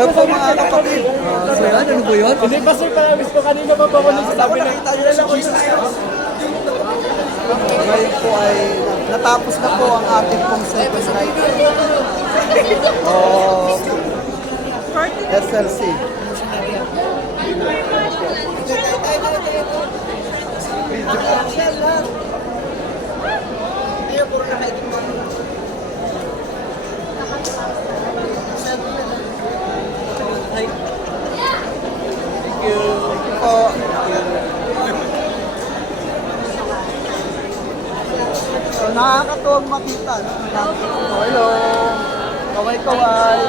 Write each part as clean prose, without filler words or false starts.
Hello po mga kapatid. So yan, ano po yun? Hindi pa sir, parang gusto kanina pa ba ko nagsasabi na kilala ko siya. Ngayon po ay natapos na po ang ating pong second night of SLC. Po. So, nakakatuwang makita. Hello. Kaway-kaway.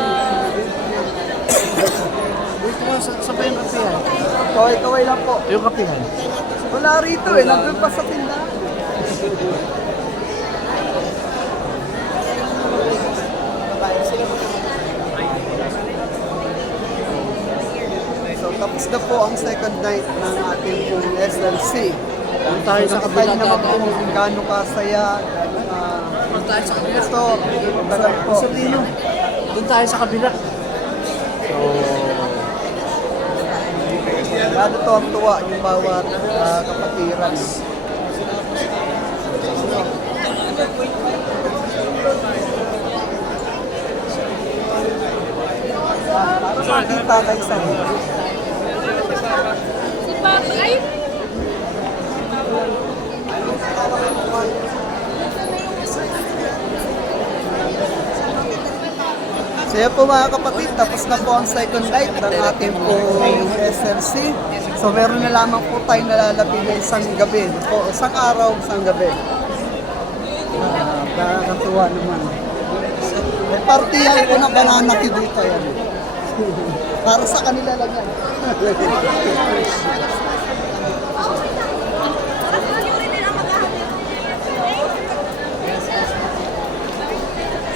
Dito mo, sa ba yung kapihan? Kaway-kaway lang po. Yung kapihan? Wala rito eh. Nandun pa sa tindahan. So, tapos na po ang second night ng ating pong SLC. Doon tayo sa Nakita kabila niyo naman po dati. kung gaano kasaya, Doon tayo sa kabila. gusto, ganun po. Doon tayo sa kabila. Gaano to ang tuwa yung bawat kapatiran. Para makita kayo sa Si Papa, ay, So yan po mga kapatid, tapos na po ang second night ng ating po SLC. So meron na lamang po tayong nalalabi na isang gabi. O isang araw, isang gabi. Nakakatuwa naman. May partihan ko na banana cue dito yan. Para sa kanila lang yan.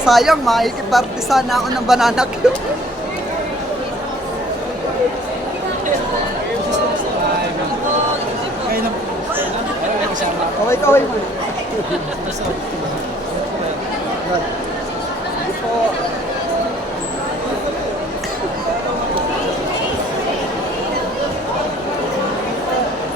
Sayang, makikiparty sana ako ng banana cue. Kaway-kaway mo. Hindi po.